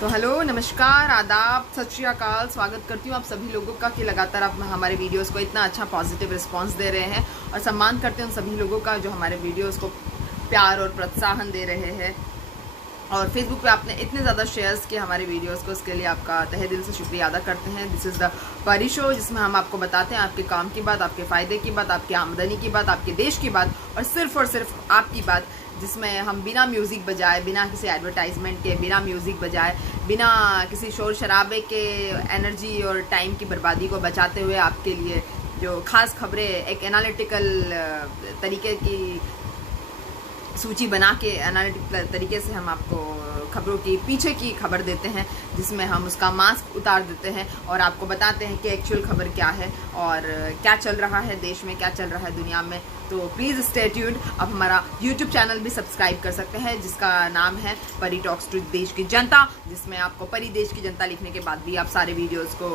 तो हेलो, नमस्कार, आदाब, सत श्री अकाल। स्वागत करती हूँ आप सभी लोगों का कि लगातार आप हमारे वीडियोस को इतना अच्छा पॉजिटिव रिस्पांस दे रहे हैं और सम्मान करते हैं उन सभी लोगों का जो हमारे वीडियोस को प्यार और प्रोत्साहन दे रहे हैं। और फेसबुक पे आपने इतने ज़्यादा शेयर्स किए हमारे वीडियोस को, उसके लिए आपका तहे दिल से शुक्रिया अदा करते हैं। दिस इज़ द परी शो, जिसमें हम आपको बताते हैं आपके काम की बात, आपके फ़ायदे की बात, आपकी आमदनी की बात, आपके देश की बात और सिर्फ आपकी बात, जिसमें हम बिना म्यूज़िक बजाए, बिना किसी एडवर्टाइजमेंट के, बिना म्यूज़िक बजाए, बिना किसी शोर शराबे के एनर्जी और टाइम की बर्बादी को बचाते हुए आपके लिए जो खास खबरें एक एनालिटिकल तरीके की सूची बना के एनालिटिक तरीके से हम आपको खबरों की पीछे की खबर देते हैं, जिसमें हम उसका मास्क उतार देते हैं और आपको बताते हैं कि एक्चुअल खबर क्या है और क्या चल रहा है देश में, क्या चल रहा है दुनिया में। तो प्लीज़ स्टे ट्यून्ड। आप हमारा यूट्यूब चैनल भी सब्सक्राइब कर सकते हैं, जिसका नाम है परी टॉक्स टू देश की जनता, जिसमें आपको परी देश की जनता लिखने के बाद भी आप सारे वीडियोज़ को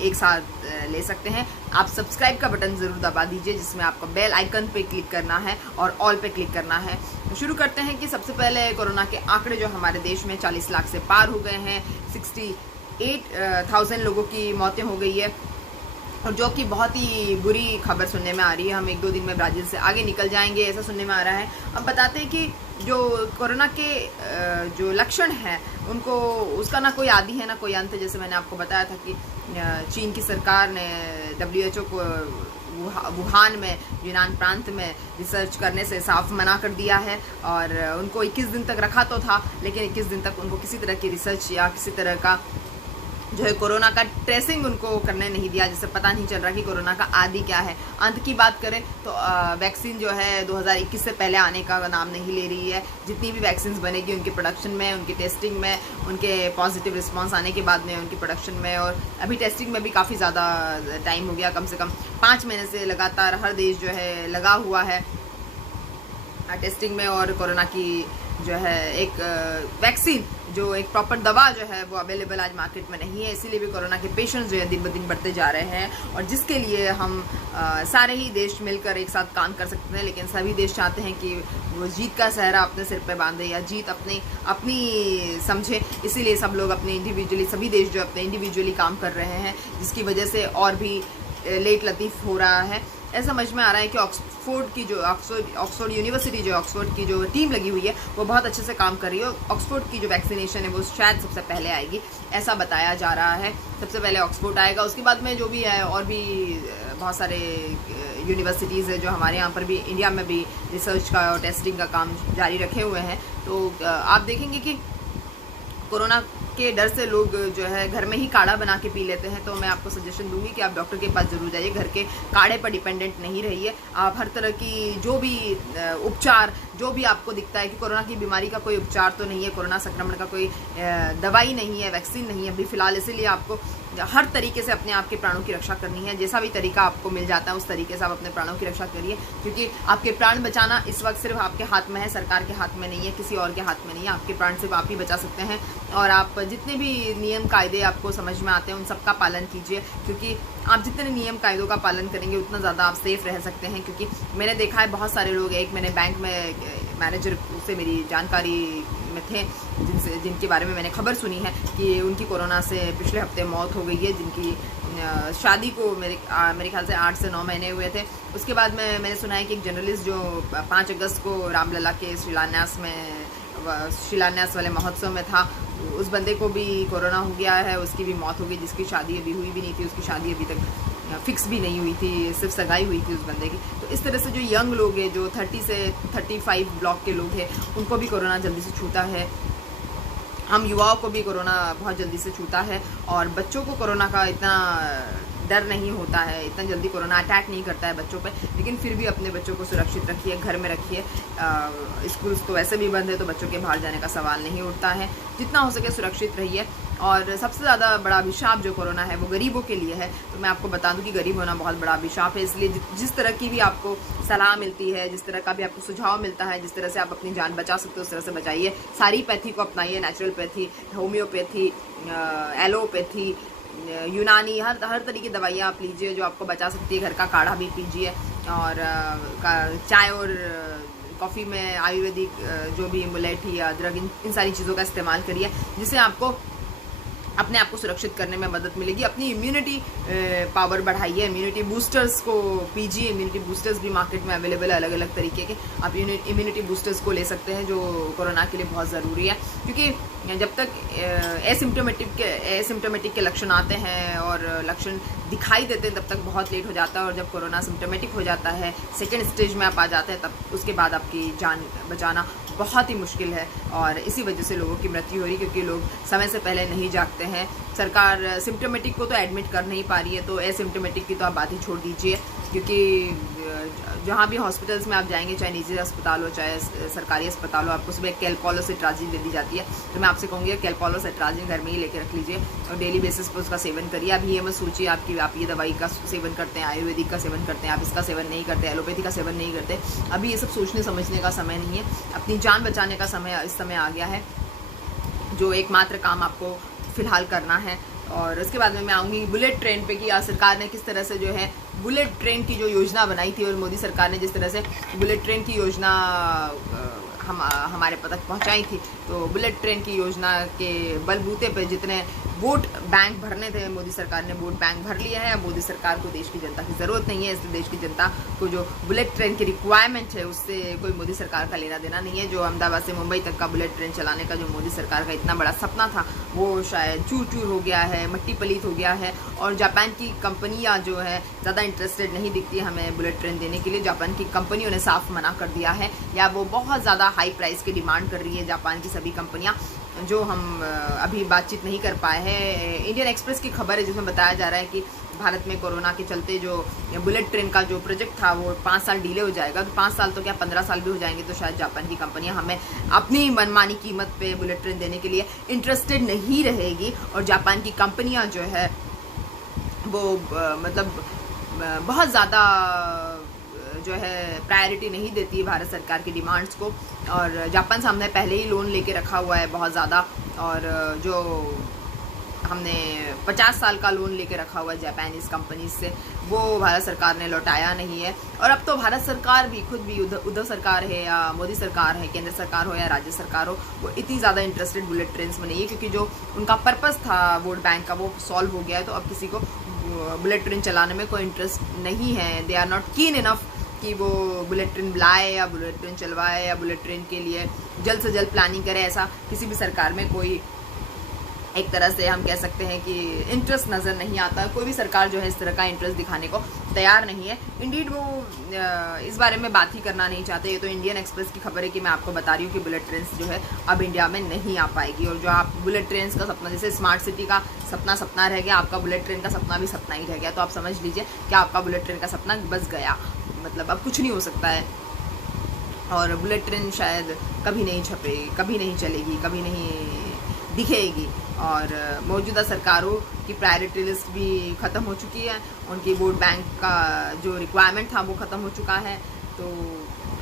एक साथ ले सकते हैं। आप सब्सक्राइब का बटन ज़रूर दबा दीजिए, जिसमें आपको बेल आइकन पे क्लिक करना है और ऑल पे क्लिक करना है। तो शुरू करते हैं कि सबसे पहले कोरोना के आंकड़े जो हमारे देश में 40 लाख से पार हो गए हैं। 68,000 लोगों की मौतें हो गई है और जो कि बहुत ही बुरी खबर सुनने में आ रही है। हम 1-2 दिन में ब्राज़ील से आगे निकल जाएंगे, ऐसा सुनने में आ रहा है। अब बताते हैं कि जो कोरोना के जो लक्षण हैं उनको, उसका ना कोई आदि है ना कोई अंत है। जैसे मैंने आपको बताया था कि चीन की सरकार ने WHO को वुहान में, यूनान प्रांत में रिसर्च करने से साफ मना कर दिया है और उनको 21 दिन तक रखा तो था, लेकिन 21 दिन तक उनको किसी तरह की रिसर्च या किसी तरह का जो है कोरोना का ट्रेसिंग उनको करने नहीं दिया, जिससे पता नहीं चल रहा कि कोरोना का आदि क्या है। अंत की बात करें तो वैक्सीन जो है 2021 से पहले आने का नाम नहीं ले रही है। जितनी भी वैक्सीन बनेगी उनके प्रोडक्शन में, उनकी टेस्टिंग में, उनके पॉजिटिव रिस्पांस आने के बाद में उनकी प्रोडक्शन में, और अभी टेस्टिंग में भी काफ़ी ज़्यादा टाइम हो गया। कम से कम 5 महीने से लगातार हर देश जो है लगा हुआ है टेस्टिंग में, और कोरोना की जो है एक वैक्सीन, जो एक प्रॉपर दवा जो है वो अवेलेबल आज मार्केट में नहीं है। इसीलिए भी कोरोना के पेशेंट्स जो है दिन ब दिन बढ़ते जा रहे हैं, और जिसके लिए हम सारे ही देश मिलकर एक साथ काम कर सकते हैं। लेकिन सभी देश चाहते हैं कि वो जीत का सहरा अपने सिर पे बांधे या जीत अपनी समझे। इसीलिए सब लोग अपने इंडिविजुअली, सभी देश जो अपने इंडिविजुअली काम कर रहे हैं, जिसकी वजह से और भी लेट लतीफ़ हो रहा है। ऐसा समझ में आ रहा है कि ऑक्सफोर्ड यूनिवर्सिटी, जो ऑक्सफोर्ड की जो टीम लगी हुई है वो बहुत अच्छे से काम कर रही है। ऑक्सफोर्ड की जो वैक्सीनेशन है वो शायद सबसे पहले आएगी, ऐसा बताया जा रहा है। सबसे पहले ऑक्सफोर्ड आएगा, उसके बाद में जो भी है और भी बहुत सारे यूनिवर्सिटीज़ है जो हमारे यहाँ पर भी, इंडिया में भी रिसर्च का और टेस्टिंग का काम जारी रखे हुए हैं। तो आप देखेंगे कि कोरोना के डर से लोग जो है घर में ही काढ़ा बना के पी लेते हैं। तो मैं आपको सजेशन दूंगी कि आप डॉक्टर के पास ज़रूर जाइए, घर के काढ़े पर डिपेंडेंट नहीं रहिए। आप हर तरह की जो भी उपचार, जो भी आपको दिखता है कि कोरोना की बीमारी का कोई उपचार तो नहीं है, कोरोना संक्रमण का कोई दवाई नहीं है, वैक्सीन नहीं है अभी फ़िलहाल, इसीलिए आपको हर तरीके से अपने आप के प्राणों की रक्षा करनी है। जैसा भी तरीका आपको मिल जाता है उस तरीके से आप अपने प्राणों की रक्षा करिए, क्योंकि आपके प्राण बचाना इस वक्त सिर्फ आपके हाथ में है, सरकार के हाथ में नहीं है, किसी और के हाथ में नहीं है। आपके प्राण सिर्फ आप ही बचा सकते हैं। और आप जितने भी नियम कायदे आपको समझ में आते हैं उन सब का पालन कीजिए, क्योंकि आप जितने नियम कायदों का पालन करेंगे उतना ज़्यादा आप सेफ रह सकते हैं। क्योंकि मैंने देखा है बहुत सारे लोग, एक मैंने बैंक में मैनेजर से मेरी जानकारी में थे जिनके बारे में मैंने खबर सुनी है कि उनकी कोरोना से पिछले हफ्ते मौत हो गई है, जिनकी शादी को मेरे ख्याल से 8 से 9 महीने हुए थे। उसके बाद में मैंने सुना है कि एक जर्नलिस्ट जो 5 अगस्त को रामलला के शिलान्यास वाले महोत्सव में था, उस बंदे को भी कोरोना हो गया है, उसकी भी मौत हो गई, जिसकी शादी अभी हुई भी नहीं थी, उसकी शादी अभी तक फिक्स भी नहीं हुई थी, सिर्फ सगाई हुई थी उस बंदे की। तो इस तरह से जो यंग लोग हैं, जो 30 से 35 ब्लॉक के लोग हैं, उनको भी कोरोना जल्दी से छूता है। हम युवाओं को भी कोरोना बहुत जल्दी से छूता है, और बच्चों को कोरोना का इतना डर नहीं होता है, इतना जल्दी कोरोना अटैक नहीं करता है बच्चों पे। लेकिन फिर भी अपने बच्चों को सुरक्षित रखिए, घर में रखिए। स्कूल्स तो वैसे भी बंद है, तो बच्चों के बाहर जाने का सवाल नहीं उठता है। जितना हो सके सुरक्षित रहिए। और सबसे ज़्यादा बड़ा अभिशाप जो कोरोना है वो गरीबों के लिए है। तो मैं आपको बता दूं कि गरीब होना बहुत बड़ा अभिशाप है। इसलिए जिस तरह की भी आपको सलाह मिलती है, जिस तरह का भी आपको सुझाव मिलता है, जिस तरह से आप अपनी जान बचा सकते हो उस तरह से बचाइए। सारी पैथी को अपनाइए, नेचुरोपैथी, होम्योपैथी, एलोपैथी, यूनानी, हर तरीके की दवाइयाँ आप लीजिए जो आपको बचा सकती है। घर का काढ़ा भी पीजिए, और चाय और कॉफ़ी में आयुर्वेदिक जो भी मुलेठी या अदरक इन सारी चीज़ों का इस्तेमाल करिए, जिससे आपको अपने आप को सुरक्षित करने में मदद मिलेगी। अपनी इम्यूनिटी पावर बढ़ाइए, इम्यूनिटी बूस्टर्स को पीजिए। इम्यूनिटी बूस्टर्स भी मार्केट में अवेलेबल है अलग अलग तरीके के, आप इम्यूनिटी बूस्टर्स को ले सकते हैं जो कोरोना के लिए बहुत ज़रूरी है। क्योंकि जब तक एसिम्टोमेटिक के लक्षण आते हैं और लक्षण दिखाई देते हैं तब तक बहुत लेट हो जाता है, और जब कोरोना सिम्टोमेटिक हो जाता है, सेकेंड स्टेज में आप आ जाते हैं, तब उसके बाद आपकी जान बचाना बहुत ही मुश्किल है। और इसी वजह से लोगों की मृत्यु हो रही, क्योंकि लोग समय से पहले नहीं जागते हैं। सरकार सिम्टोमेटिक को तो एडमिट कर नहीं पा रही है, तो एसिम्टोमेटिक की तो आप बात ही छोड़ दीजिए। क्योंकि जहाँ भी हॉस्पिटल्स में आप जाएंगे, चाहे निजी अस्पताल हो चाहे सरकारी अस्पताल हो, आपको सुबह कैलपोलोसिट्राजिन दे दी जाती है। तो मैं आपसे कहूँगी कैलपोलोसिट्राजिन घर में ही लेके रख लीजिए और डेली बेसिस पर उसका सेवन करिए। अभी ये मत सोचिए आप ये दवाई का सेवन करते हैं, आयुर्वेदिक का सेवन करते हैं, आप इसका सेवन नहीं करते, एलोपैथी का सेवन नहीं करते। अभी ये सब सोचने समझने का समय नहीं है, अपनी जान बचाने का समय इस समय आ गया है, जो एकमात्र काम आपको फ़िलहाल करना है। और उसके बाद में मैं आऊँगी बुलेट ट्रेन पे कि सरकार ने किस तरह से जो है बुलेट ट्रेन की जो योजना बनाई थी, और मोदी सरकार ने जिस तरह से बुलेट ट्रेन की योजना हमारे तक पहुंचाई थी। तो बुलेट ट्रेन की योजना के बलबूते पे जितने वोट बैंक भरने थे, मोदी सरकार ने वोट बैंक भर लिया है। अब मोदी सरकार को देश की जनता की ज़रूरत नहीं है, इसलिए देश की जनता को जो बुलेट ट्रेन की रिक्वायरमेंट है उससे कोई मोदी सरकार का लेना देना नहीं है। जो अहमदाबाद से मुंबई तक का बुलेट ट्रेन चलाने का जो मोदी सरकार का इतना बड़ा सपना था, वो शायद चूर चूर हो गया है, मट्टी पलीत हो गया है। और जापान की कंपनियाँ जो है ज़्यादा इंटरेस्टेड नहीं दिखती हमें बुलेट ट्रेन देने के लिए। जापान की कंपनियों ने साफ मना कर दिया है, या वो बहुत ज़्यादा हाई प्राइस की डिमांड कर रही है जापान की सभी कंपनियां, जो हम अभी बातचीत नहीं कर पाए हैं। इंडियन एक्सप्रेस की खबर है जिसमें बताया जा रहा है कि भारत में कोरोना के चलते जो बुलेट ट्रेन का जो प्रोजेक्ट था वो 5 साल डिले हो जाएगा। तो 5 साल तो क्या 15 साल भी हो जाएंगे, तो शायद जापान की कंपनियां हमें अपनी मनमानी कीमत पे बुलेट ट्रेन देने के लिए इंटरेस्टेड नहीं रहेगी। और जापान की कंपनियां जो है वो मतलब बहुत ज़्यादा जो है प्रायोरिटी नहीं देती है भारत सरकार की डिमांड्स को। और जापान से हमने पहले ही लोन लेके रखा हुआ है बहुत ज़्यादा, और जो हमने 50 साल का लोन लेके रखा हुआ है जापानीज़ कंपनीज से, वो भारत सरकार ने लौटाया नहीं है। और अब तो भारत सरकार भी खुद भी उद्धव सरकार है या मोदी सरकार है, केंद्र सरकार हो या राज्य सरकार हो, वो इतनी ज़्यादा इंटरेस्टेड बुलेट ट्रेन में नहीं है, क्योंकि जो उनका पर्पस था वोट बैंक का वो सॉल्व हो गया है। तो अब किसी को बुलेट ट्रेन चलाने में कोई इंटरेस्ट नहीं है। They are not keen enough कि वो बुलेट ट्रेन लाए या बुलेट ट्रेन चलवाए या बुलेट ट्रेन के लिए जल्द से जल्द प्लानिंग करे। ऐसा किसी भी सरकार में कोई एक तरह से हम कह सकते हैं कि इंटरेस्ट नज़र नहीं आता। कोई भी सरकार जो है इस तरह का इंटरेस्ट दिखाने को तैयार नहीं है। इंडीड वो इस बारे में बात ही करना नहीं चाहते। ये तो इंडियन एक्सप्रेस की खबर है कि मैं आपको बता रही हूँ कि बुलेट ट्रेन जो है अब इंडिया में नहीं आ पाएगी। और जो आप बुलेट ट्रेन का सपना, जैसे स्मार्ट सिटी का सपना रह गया, आपका बुलेट ट्रेन का सपना भी सपना ही रह गया। तो आप समझ लीजिए कि आपका बुलेट ट्रेन का सपना बस गया, मतलब अब कुछ नहीं हो सकता है। और बुलेट ट्रेन शायद कभी नहीं छपेगी, कभी नहीं चलेगी, कभी नहीं दिखेगी। और मौजूदा सरकारों की प्रायोरिटी लिस्ट भी ख़त्म हो चुकी है, उनकी वोट बैंक का जो रिक्वायरमेंट था वो ख़त्म हो चुका है। तो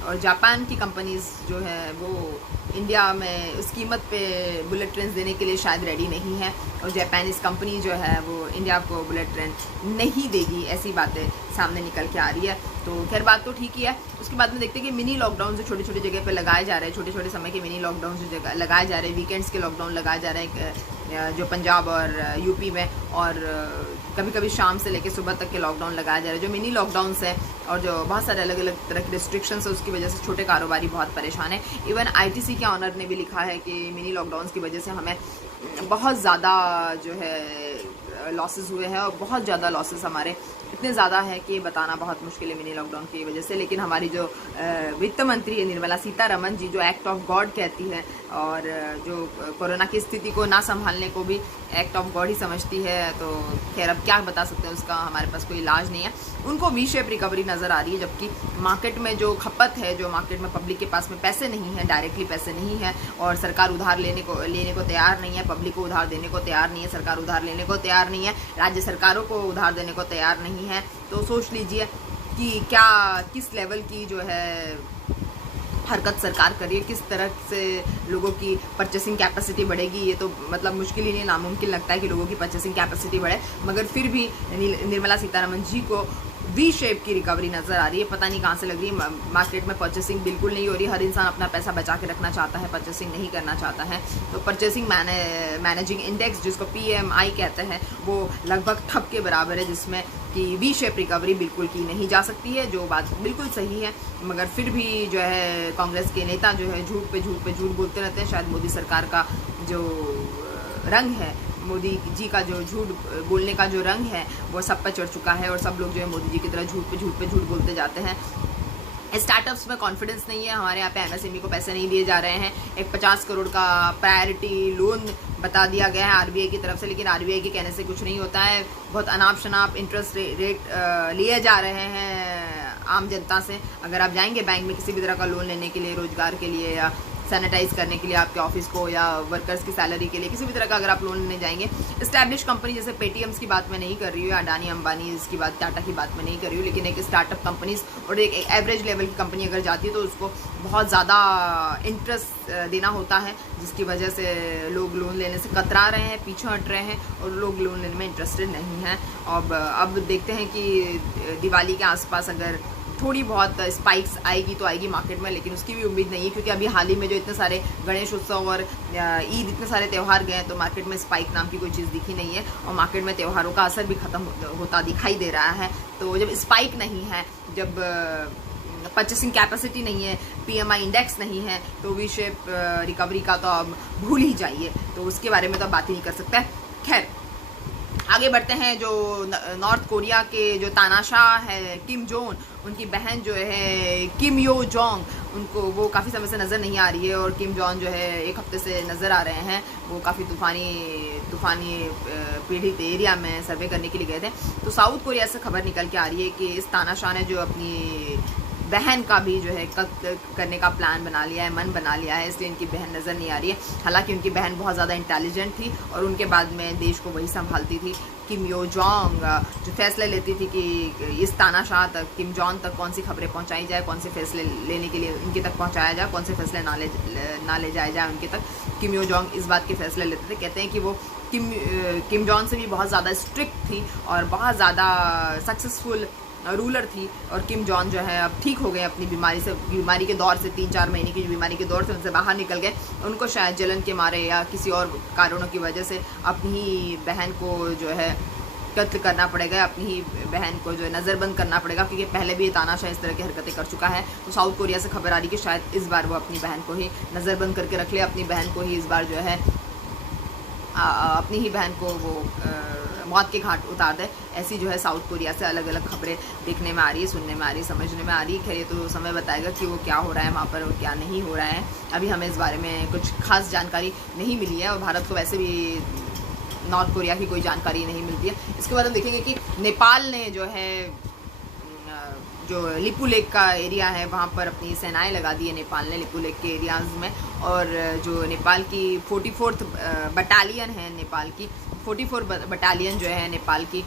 और जापान की कंपनीज़ जो है वो इंडिया में उस कीमत पे बुलेट ट्रेन देने के लिए शायद रेडी नहीं है। और जापानीज़ कंपनी जो है वो इंडिया को बुलेट ट्रेन नहीं देगी, ऐसी बातें सामने निकल के आ रही है। तो खैर बात तो ठीक ही है। उसके बाद में देखते हैं कि मिनी लॉकडाउन जो छोटे छोटे जगह पे लगाए जा रहे हैं, छोटे छोटे समय के मिनी लॉकडाउन जो जगह लगाए जा रहे हैं, वीकेंड्स के लॉकडाउन लगाए जा रहे हैं जो पंजाब और यूपी में, और कभी कभी शाम से लेकर सुबह तक के लॉकडाउन लगाया जा रहा है। जो मिनी लॉकडाउन्स है और जो बहुत सारे अलग अलग तरह के रिस्ट्रिक्शंस है, उसकी वजह से छोटे कारोबारी बहुत परेशान है। इवन आईटीसी के ऑनर ने भी लिखा है कि मिनी लॉकडाउन्स की वजह से हमें बहुत ज़्यादा जो है लॉसेस हुए हैं, और बहुत ज़्यादा लॉसेस हमारे इतने ज़्यादा है कि बताना बहुत मुश्किल है मिनी लॉकडाउन की वजह से। लेकिन हमारी जो वित्त मंत्री है निर्मला सीतारमण जी, जो एक्ट ऑफ गॉड कहती है और जो कोरोना की स्थिति को ना संभालने को भी एक्ट ऑफ गॉड ही समझती है, तो खैर अब क्या बता सकते हैं, उसका हमारे पास कोई इलाज नहीं है। उनको वी शेप रिकवरी नज़र आ रही है, जबकि मार्केट में जो खपत है, जो मार्केट में पब्लिक के पास में पैसे नहीं है, डायरेक्टली पैसे नहीं है, और सरकार उधार लेने को तैयार नहीं है, पब्लिक को उधार देने को तैयार नहीं है, सरकार उधार लेने को तैयार नहीं है, राज्य सरकारों को उधार देने को तैयार नहीं है। तो सोच लीजिए कि क्या किस लेवल की जो है हरकत सरकार करिए, किस तरह से लोगों की परचेसिंग कैपेसिटी बढ़ेगी। ये तो मतलब मुश्किल ही नहीं, नामुमकिन लगता है कि लोगों की परचेसिंग कैपेसिटी बढ़े। मगर फिर भी निर्मला सीतारमण जी को वी शेप की रिकवरी नज़र आ रही है। पता नहीं कहाँ से लग रही है। मार्केट में परचेसिंग बिल्कुल नहीं हो रही। हर इंसान अपना पैसा बचा के रखना चाहता है, परचेसिंग नहीं करना चाहता है। तो परचेसिंग मैनेजिंग इंडेक्स जिसको PMI कहते हैं वो लगभग ठप के बराबर है, जिसमें कि वी शेप रिकवरी बिल्कुल की नहीं जा सकती है, जो बात बिल्कुल सही है। मगर फिर भी जो है कांग्रेस के नेता जो है झूठ पे झूठ बोलते रहते हैं। शायद मोदी सरकार का जो रंग है, मोदी जी का जो झूठ बोलने का जो रंग है वो सब पर चढ़ चुका है और सब लोग जो है मोदी जी की तरह झूठ पे झूठ बोलते जाते हैं। स्टार्टअप्स में कॉन्फिडेंस नहीं है। हमारे यहाँ पे MSME को पैसे नहीं दिए जा रहे हैं। एक 50 करोड़ का प्रायोरिटी लोन बता दिया गया है RBI की तरफ से, लेकिन RBI के कहने से कुछ नहीं होता है। बहुत अनाप शनाप इंटरेस्ट रेट लिए जा रहे हैं आम जनता से। अगर आप जाएंगे बैंक में किसी भी तरह का लोन लेने के लिए, रोजगार के लिए या सैनिटाइज करने के लिए आपके ऑफिस को, या वर्कर्स की सैलरी के लिए, किसी भी तरह का अगर आप लोन लेने जाएंगे, इस्टेब्लिश कंपनी जैसे पेटीएम्स की बात मैं नहीं कर रही हूँ, अडानी अंबानी इसकी बात, टाटा की बात मैं नहीं कर रही हूँ, लेकिन एक स्टार्टअप कंपनीज और एक एवरेज लेवल की कंपनी अगर जाती है तो उसको बहुत ज़्यादा इंटरेस्ट देना होता है, जिसकी वजह से लोग लोन लेने से कतरा रहे हैं, पीछे हट रहे हैं और लोग लोन लेने में इंटरेस्टेड नहीं हैं। अब देखते हैं कि दिवाली के आसपास अगर थोड़ी बहुत स्पाइक्स आएगी तो आएगी मार्केट में, लेकिन उसकी भी उम्मीद नहीं है, क्योंकि अभी हाल ही में जो इतने सारे गणेश उत्सव और ईद इतने सारे त्यौहार गए तो मार्केट में स्पाइक नाम की कोई चीज़ दिखी नहीं है और मार्केट में त्योहारों का असर भी ख़त्म होता दिखाई दे रहा है। तो जब स्पाइक नहीं है, जब परचेसिंग कैपेसिटी नहीं है, PMI इंडेक्स नहीं है, तो वी शेप रिकवरी का तो अब भूल ही जाइए, तो उसके बारे में तो बात ही नहीं कर सकता है। खैर आगे बढ़ते हैं। जो नॉर्थ कोरिया के जो तानाशाह है किम जोंग, उनकी बहन जो है किम यो जोंग, उनको वो काफ़ी समय से नज़र नहीं आ रही है और किम जोंग जो है एक हफ्ते से नज़र आ रहे हैं। वो काफ़ी तूफ़ानी पीड़ित एरिया में सर्वे करने के लिए गए थे। तो साउथ कोरिया से खबर निकल के आ रही है कि इस तानाशाह ने जो अपनी बहन का भी जो है कत्ल करने का प्लान बना लिया है, मन बना लिया है, इसलिए इनकी बहन नज़र नहीं आ रही है। हालांकि उनकी बहन बहुत ज़्यादा इंटेलिजेंट थी और उनके बाद में देश को वही संभालती थी। किम यो जोंग जो फैसले लेती थी कि इस तानाशाह तक, किम जोंग तक कौन सी खबरें पहुंचाई जाए, कौन से फैसले लेने के लिए उनके तक पहुंचाया जाए, कौन से फैसले ना ले जाया जाए उनके तक, किम यो जोंग इस बात के फैसले लेते थे। कहते हैं कि वो किम जोंग से भी बहुत ज़्यादा स्ट्रिक्ट थी और बहुत ज़्यादा सक्सेसफुल रूलर थी। और किम जोंग जो है अब ठीक हो गए अपनी बीमारी के दौर से, 3-4 महीने की जो बीमारी के दौर से उनसे बाहर निकल गए। उनको शायद जलन के मारे या किसी और कारणों की वजह से अपनी ही बहन को जो है कत्ल करना पड़ेगा, अपनी ही बहन को जो है नज़रबंद करना पड़ेगा, क्योंकि पहले भी ये तानाशाह इस तरह की हरकतें कर चुका है। तो साउथ कोरिया से खबर आ रही कि शायद इस बार वो अपनी बहन को ही नज़रबंद करके रख ले, अपनी बहन को ही इस बार जो है अपनी ही बहन को वो मौत के घाट उतार दे। ऐसी जो है साउथ कोरिया से अलग अलग खबरें देखने में आ रही है, सुनने में आ रही है, समझने में आ रही है। खैर ये तो समय बताएगा कि वो क्या हो रहा है वहाँ पर और क्या नहीं हो रहा है। अभी हमें इस बारे में कुछ खास जानकारी नहीं मिली है और भारत को वैसे भी नॉर्थ कोरिया की कोई जानकारी नहीं मिलती है। इसके बाद हम देखेंगे कि नेपाल ने जो है जो लिपू लेक का एरिया है वहाँ पर अपनी सेनाएं लगा दी है नेपाल ने, लिपू लेक के एरियाज़ में। और जो नेपाल की 44th बटालियन है, नेपाल की 44 बटालियन जो है नेपाल की,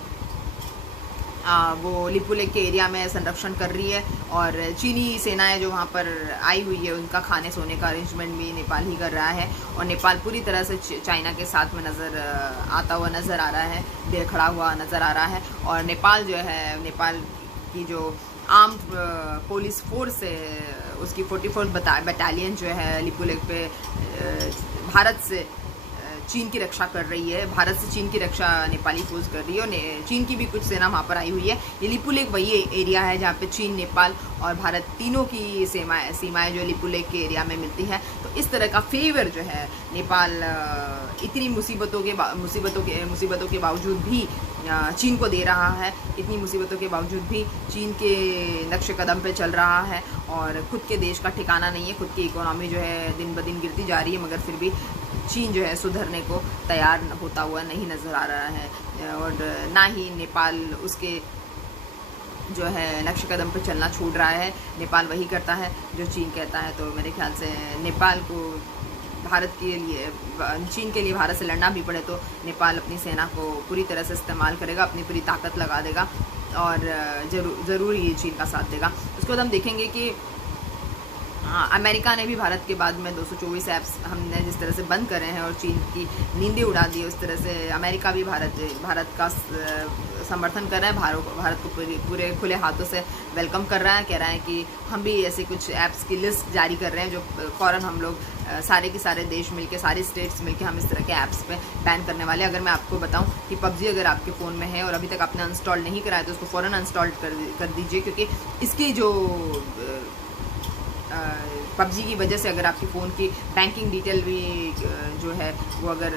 वो लिपू लेक के एरिया में संरक्षण कर रही है। और चीनी सेनाएं जो वहाँ पर आई हुई है उनका खाने सोने का अरेंजमेंट भी नेपाल ही कर रहा है। और नेपाल पूरी तरह से चाइना के साथ में आता हुआ नज़र आ रहा है, खड़ा हुआ नज़र आ रहा है। और नेपाल जो है, नेपाल की जो आर्म पुलिस फोर्स है उसकी 44th बटालियन जो है लिपू लेक पे भारत से चीन की रक्षा कर रही है, भारत से चीन की रक्षा नेपाली फौज कर रही है और चीन की भी कुछ सेना वहाँ पर आई हुई है। ये लिपू लेक वही एरिया है जहाँ पे चीन, नेपाल और भारत तीनों की सीमाएं जो लिपू लेक के एरिया में मिलती हैं। तो इस तरह का फेवर जो है नेपाल इतनी मुसीबतों के बावजूद भी चीन को दे रहा है, इतनी मुसीबतों के बावजूद भी चीन के नक्शे कदम पे चल रहा है और खुद के देश का ठिकाना नहीं है, खुद की इकोनॉमी जो है दिन ब दिन गिरती जा रही है, मगर फिर भी चीन जो है सुधरने को तैयार होता हुआ नहीं नज़र आ रहा है। और ना ही नेपाल उसके जो है नक्शे कदम पे चलना छोड़ रहा है। नेपाल वही करता है जो चीन कहता है। तो मेरे ख्याल से नेपाल को भारत के लिए, चीन के लिए भारत से लड़ना भी पड़े तो नेपाल अपनी सेना को पूरी तरह से इस्तेमाल करेगा, अपनी पूरी ताकत लगा देगा और ज़रूर ही चीन का साथ देगा। उसके बाद हम देखेंगे कि हाँ, अमेरिका ने भी भारत के बाद में 224 ऐप्स हमने जिस तरह से बंद करे हैं और चीन की नींदें उड़ा दी, उस तरह से अमेरिका भी भारत का समर्थन कर रहा है, भारत को पूरे खुले हाथों से वेलकम कर रहा है, कह रहा है कि हम भी ऐसे कुछ ऐप्स की लिस्ट जारी कर रहे हैं जो फ़ौरन हम लोग सारे के सारे देश मिलके, सारे स्टेट्स मिलके हम इस तरह के ऐप्स पे बैन करने वाले हैं। अगर मैं आपको बताऊं कि पबजी अगर आपके फ़ोन में है और अभी तक आपने इंस्टॉल नहीं कराया तो उसको फ़ौरन इंस्टॉल कर दीजिए, क्योंकि इसकी जो पबजी की वजह से अगर आपके फ़ोन की बैंकिंग डिटेल भी जो है वो अगर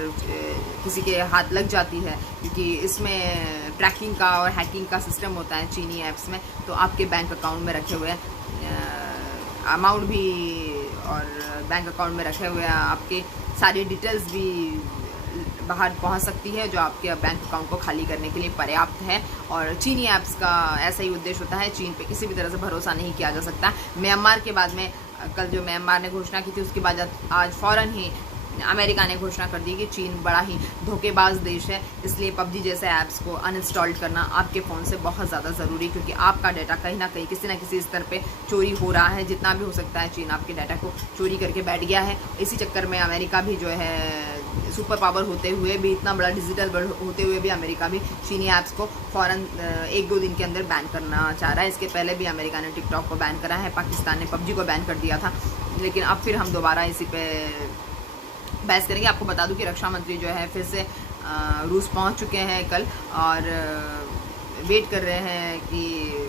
किसी के हाथ लग जाती है, क्योंकि इसमें ट्रैकिंग का और हैकिंग का सिस्टम होता है चीनी ऐप्स में, तो आपके बैंक अकाउंट में रखे हुए अमाउंट भी और बैंक अकाउंट में रखे हुए आपके सारी डिटेल्स भी बाहर पहुंच सकती है, जो आपके बैंक अकाउंट को खाली करने के लिए पर्याप्त है। और चीनी ऐप्स का ऐसा ही उद्देश्य होता है, चीन पे किसी भी तरह से भरोसा नहीं किया जा सकता। म्यांमार के बाद में कल जो म्यांमार ने घोषणा की थी उसके बाद आज फ़ौरन ही अमेरिका ने घोषणा कर दी कि चीन बड़ा ही धोखेबाज देश है, इसलिए पबजी जैसे ऐप्स को अनइंस्टॉल करना आपके फ़ोन से बहुत ज़्यादा ज़रूरी, क्योंकि आपका डाटा कहीं ना कहीं किसी न किसी स्तर पे चोरी हो रहा है। जितना भी हो सकता है चीन आपके डाटा को चोरी करके बैठ गया है। इसी चक्कर में अमेरिका भी जो है सुपर पावर होते हुए भी, इतना बड़ा डिजिटल वर्ल्ड होते हुए भी अमेरिका भी चीनी ऐप्स को फ़ौरन 1-2 दिन के अंदर बैन करना चाह रहा है। इसके पहले भी अमेरिका ने टिकटॉक को बैन करा है, पाकिस्तान ने पबजी को बैन कर दिया था, लेकिन अब फिर हम दोबारा इसी पे बहस करेंगे। आपको बता दूं कि रक्षा मंत्री जो है फिर से रूस पहुंच चुके हैं कल, और वेट कर रहे हैं कि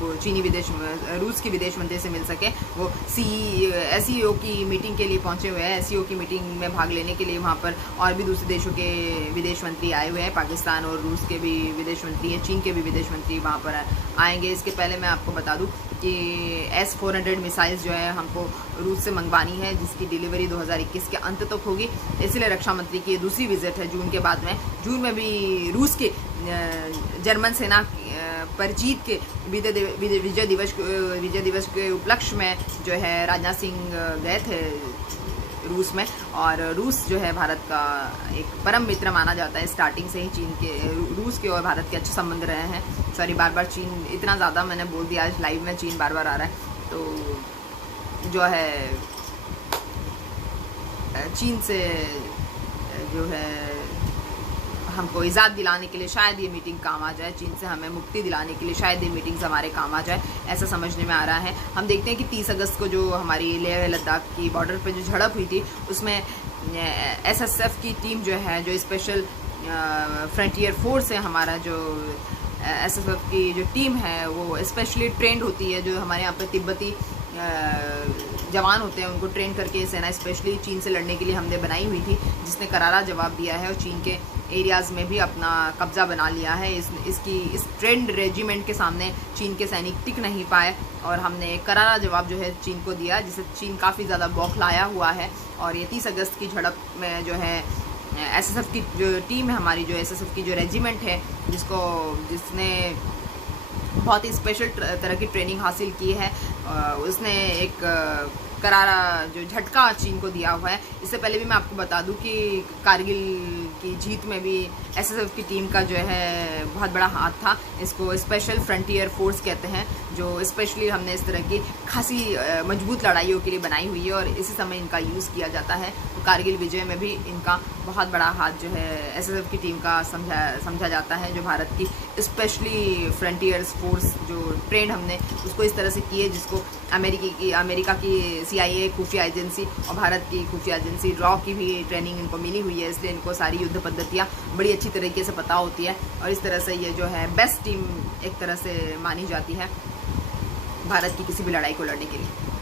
वो रूस की विदेश मंत्री से मिल सके। वो SCO की मीटिंग के लिए पहुंचे हुए हैं। SCO की मीटिंग में भाग लेने के लिए वहां पर और भी दूसरे देशों के विदेश मंत्री आए हुए हैं। पाकिस्तान और रूस के भी विदेश मंत्री हैं, चीन के भी विदेश मंत्री वहां पर आएंगे। इसके पहले मैं आपको बता दूं कि S-400 मिसाइल्स जो है हमको रूस से मंगवानी है, जिसकी डिलीवरी 2021 के अंत तक होगी। इसलिए रक्षा मंत्री की दूसरी विजिट है जून के बाद में। जून में भी रूस के जर्मन सेना पर जीत के विजय दिवस के उपलक्ष्य में जो है राजनाथ सिंह गए थे रूस में। और रूस जो है भारत का एक परम मित्र माना जाता है। स्टार्टिंग से ही रूस के और भारत के अच्छे संबंध रहे हैं। सॉरी, बार चीन इतना ज़्यादा मैंने बोल दिया, आज लाइव में चीन बार आ रहा है, तो जो है चीन से जो है हमको इजाज़त दिलाने के लिए शायद ये मीटिंग काम आ जाए, चीन से हमें मुक्ति दिलाने के लिए शायद ये मीटिंग्स हमारे काम आ जाए, ऐसा समझने में आ रहा है। हम देखते हैं कि 30 अगस्त को जो हमारी लेह लद्दाख की बॉर्डर पे जो झड़प हुई थी, उसमें SSF की टीम जो है, जो स्पेशल फ्रंटियर फोर्स है हमारा, जो SSF की जो टीम है वो स्पेशली ट्रेंड होती है। जो हमारे यहाँ पे तिब्बती जवान होते हैं उनको ट्रेन करके सेना स्पेशली चीन से लड़ने के लिए हमने बनाई हुई थी, जिसने करारा जवाब दिया है और चीन के एरियाज़ में भी अपना कब्जा बना लिया है। इस ट्रेंड रेजिमेंट के सामने चीन के सैनिक टिक नहीं पाए और हमने एक करारा जवाब जो है चीन को दिया, जिससे चीन काफ़ी ज़्यादा बौखलाया हुआ है। और ये 30 अगस्त की झड़प में जो है SSF की जो टीम है हमारी, जो SSF की जो रेजिमेंट है, जिसने बहुत ही स्पेशल तरह की ट्रेनिंग हासिल की है, उसने एक करारा जो झटका चीन को दिया हुआ है। इससे पहले भी मैं आपको बता दूं कि कारगिल की जीत में भी SSF की टीम का जो है बहुत बड़ा हाथ था। इसको स्पेशल फ्रंटियर फोर्स कहते हैं, जो स्पेशली हमने इस तरह की खासी मजबूत लड़ाइयों के लिए बनाई हुई है और इसी समय इनका यूज़ किया जाता है। तो कारगिल विजय में भी इनका बहुत बड़ा हाथ जो है SSF की टीम का समझा जाता है, जो भारत की स्पेशली फ्रंटियर्स फोर्स जो ट्रेंड हमने उसको इस तरह से की है, जिसको अमेरिका की CIA खुफिया एजेंसी और भारत की खुफिया एजेंसी रॉ की भी ट्रेनिंग इनको मिली हुई है, इसलिए इनको सारी युद्ध पद्धतियाँ बड़ी अच्छी तरीके से पता होती है और इस तरह से ये जो है बेस्ट टीम एक तरह से मानी जाती है भारत की किसी भी लड़ाई को लड़ने के लिए।